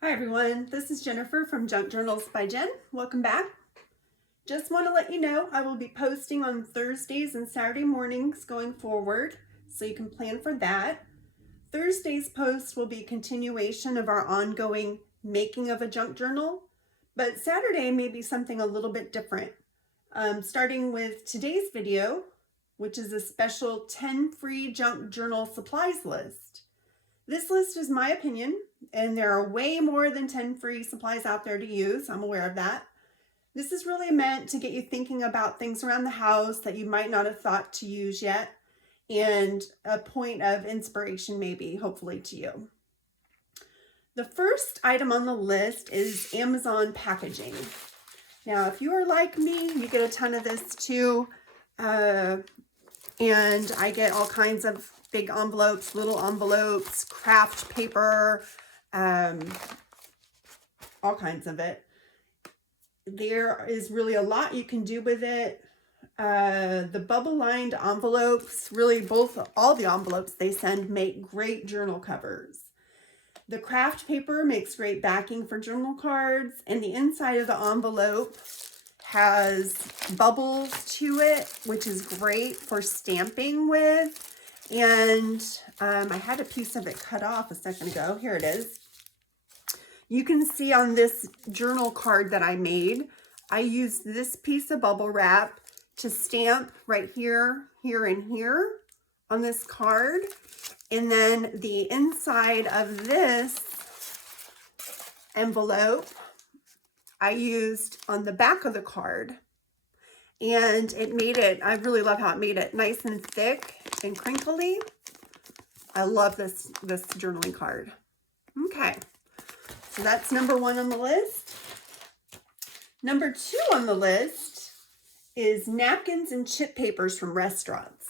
Hi everyone, this is Jennifer from Junk Journals by Jen. Welcome back. Just want to let you know I will be posting on Thursdays and Saturday mornings going forward, so you can plan for that. Thursday's post will be a continuation of our ongoing making of a junk journal, but Saturday may be something a little bit different. Starting with today's video, which is a special 10 free junk journal supplies list. This list is my opinion, and there are way more than 10 free supplies out there to use. I'm aware of that. This is really meant to get you thinking about things around the house that you might not have thought to use yet, and a point of inspiration maybe, hopefully, to you. The first item on the list is Amazon packaging. Now, if you are like me, you get a ton of this too, and I get all kinds of big envelopes, little envelopes, craft paper, all kinds of it. There is really a lot you can do with it. The bubble lined envelopes, really all the envelopes they send make great journal covers. The craft paper makes great backing for journal cards, and the inside of the envelope has bubbles to it, which is great for stamping with. And I had a piece of it cut off a second ago. Here it is. You can see on this journal card that I made, I used this piece of bubble wrap to stamp right here, here, and here on this card. And then the inside of this envelope, I used on the back of the card. And it made it, I really love how it made it nice and thick and crinkly. I love this journaling card. Okay, so that's number one on the list. Number two on the list is napkins and chip papers from restaurants.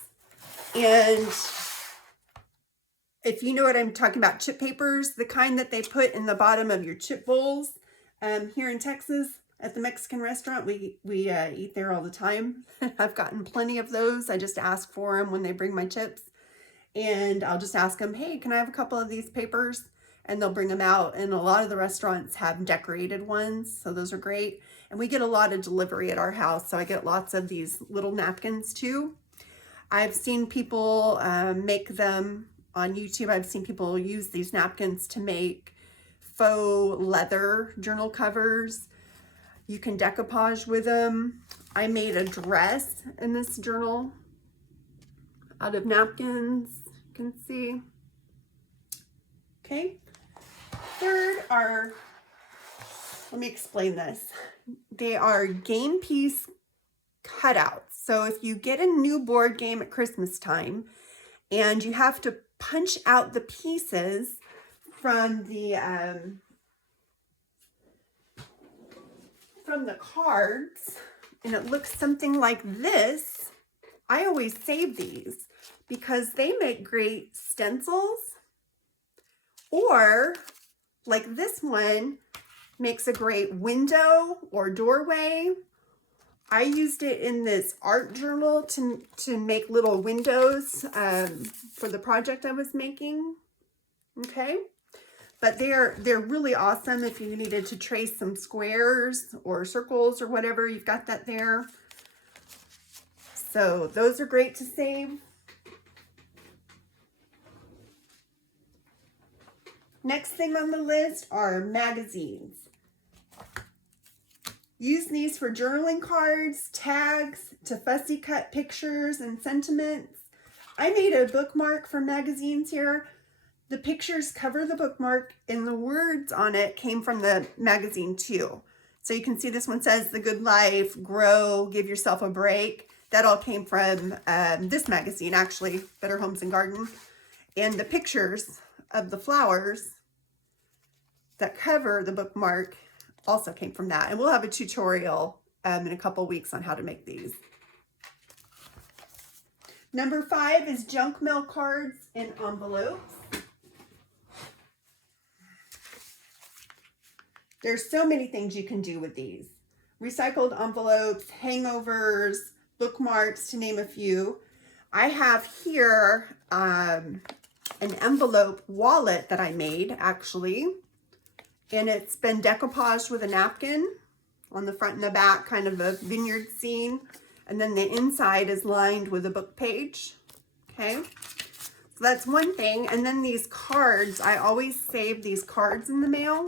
And if you know what I'm talking about, chip papers, the kind that they put in the bottom of your chip bowls. Here in Texas, at the Mexican restaurant, we eat there all the time. I've gotten plenty of those. I just ask for them when they bring my chips. And I'll just ask them, hey, can I have a couple of these papers? And they'll bring them out. And a lot of the restaurants have decorated ones, so those are great. And we get a lot of delivery at our house, so I get lots of these little napkins too. I've seen people make them on YouTube. I've seen people use these napkins to make faux leather journal covers. You can decoupage with them. I made a dress in this journal out of napkins, you can see. Okay. Third are, let me explain this. They are game piece cutouts. So if you get a new board game at Christmas time and you have to punch out the pieces from the cards, and it looks something like this, I always save these because they make great stencils, or like this one makes a great window or doorway. I used it in this art journal to make little windows for the project I was making. Okay. But they're really awesome if you needed to trace some squares or circles or whatever. You've got that there. So those are great to save. Next thing on the list are magazines. Use these for journaling cards, tags, to fussy cut pictures and sentiments. I made a bookmark for magazines here. The pictures cover the bookmark, and the words on it came from the magazine too. So you can see this one says The Good Life, Grow, Give Yourself a Break. That all came from this magazine, actually, Better Homes and Garden. And the pictures of the flowers that cover the bookmark also came from that. And we'll have a tutorial in a couple weeks on how to make these. Number 5 is junk mail cards and envelopes. There's so many things you can do with these. Recycled envelopes, hangovers, bookmarks, to name a few. I have here an envelope wallet that I made, actually. and it's been decoupaged with a napkin on the front and the back, kind of a vineyard scene. And then the inside is lined with a book page. Okay, so that's one thing. And then these cards, I always save these cards in the mail.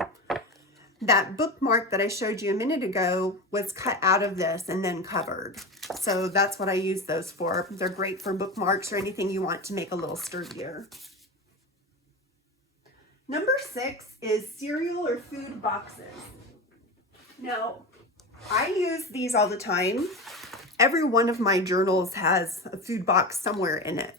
That bookmark that I showed you a minute ago was cut out of this and then covered. So that's what I use those for. They're great for bookmarks or anything you want to make a little sturdier. Number 6 is cereal or food boxes. Now, I use these all the time. Every one of my journals has a food box somewhere in it.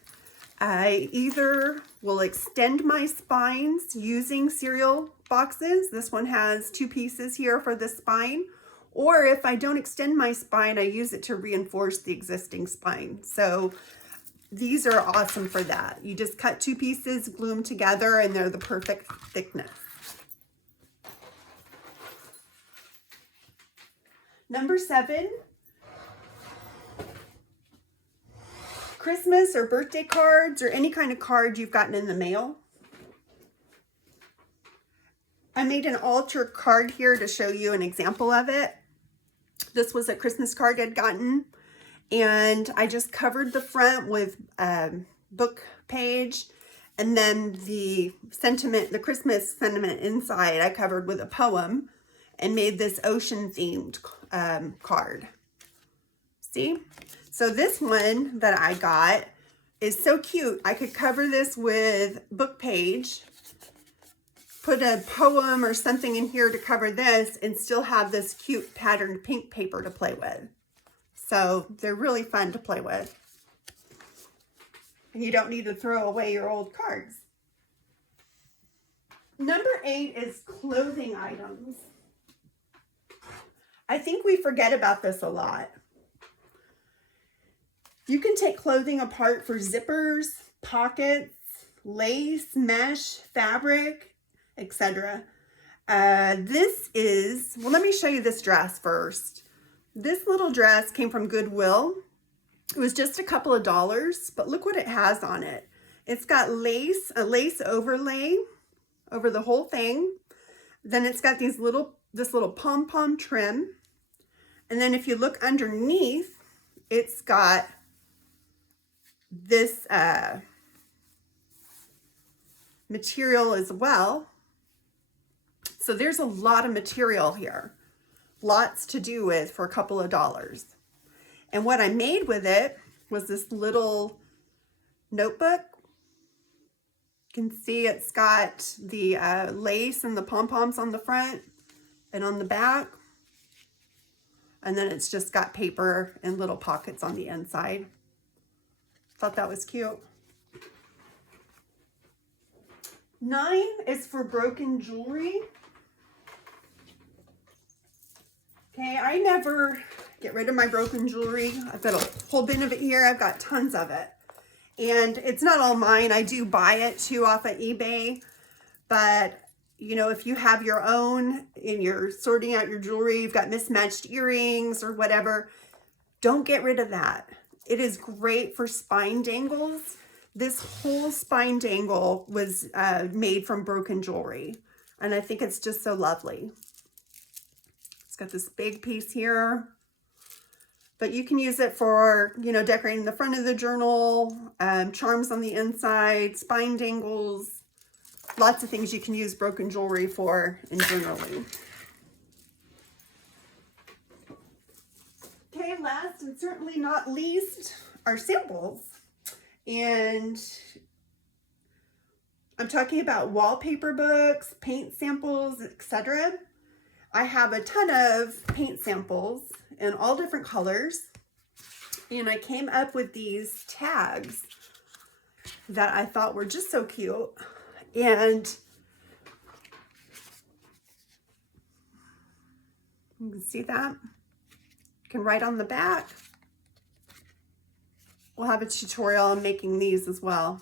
I either will extend my spines using cereal boxes. This one has 2 pieces here for the spine. Or if I don't extend my spine, I use it to reinforce the existing spine. So these are awesome for that. You just cut 2 pieces, glue them together, and they're the perfect thickness. Number 7, Christmas or birthday cards or any kind of card you've gotten in the mail. I made an altar card here to show you an example of it. This was a Christmas card I'd gotten, and I just covered the front with book page, and then the sentiment, the Christmas sentiment inside, I covered with a poem and made this ocean themed card. See? So this one that I got is so cute. I could cover this with book page, put a poem or something in here to cover this, and still have this cute patterned pink paper to play with. So they're really fun to play with. And you don't need to throw away your old cards. Number 8 is clothing items. I think we forget about this a lot. You can take clothing apart for zippers, pockets, lace, mesh, fabric, etc. This is, well, let me show you this dress first. This little dress came from Goodwill. It was just a couple of dollars, but look what it has on it. It's got lace, a lace overlay over the whole thing. Then it's got this little pom-pom trim. And then if you look underneath, it's got this material as well. So there's a lot of material here. Lots to do with for a couple of dollars. And what I made with it was this little notebook. You can see it's got the lace and the pom-poms on the front and on the back. And then it's just got paper and little pockets on the inside. Thought that was cute. 9 is for broken jewelry. Okay, I never get rid of my broken jewelry. I've got a whole bin of it here. I've got tons of it. And it's not all mine. I do buy it too off of eBay. But, you know, if you have your own and you're sorting out your jewelry, you've got mismatched earrings or whatever, don't get rid of that. It is great for spine dangles. This whole spine dangle was made from broken jewelry. And I think it's just so lovely. It's got this big piece here. But you can use it for, you know, decorating the front of the journal, charms on the inside, spine dangles. Lots of things you can use broken jewelry for in journaling. Okay, last and certainly not least are samples. And I'm talking about wallpaper books, paint samples, etc. I have a ton of paint samples in all different colors. And I came up with these tags that I thought were just so cute. And you can see that. You can write on the back. We'll have a tutorial on making these as well.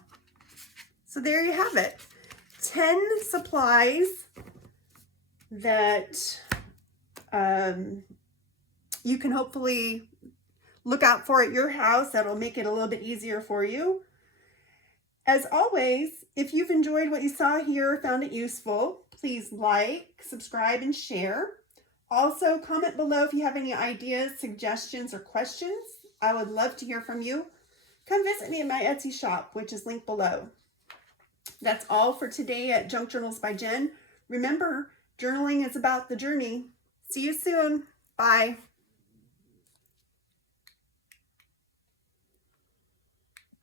So there you have it. 10 supplies that you can hopefully look out for at your house. That'll make it a little bit easier for you. As always, if you've enjoyed what you saw here or found it useful, please like, subscribe, and share. Also, comment below if you have any ideas, suggestions, or questions. I would love to hear from you. Come visit me at my Etsy shop, which is linked below. That's all for today at Junk Journals by Jen. Remember, journaling is about the journey. See you soon. Bye.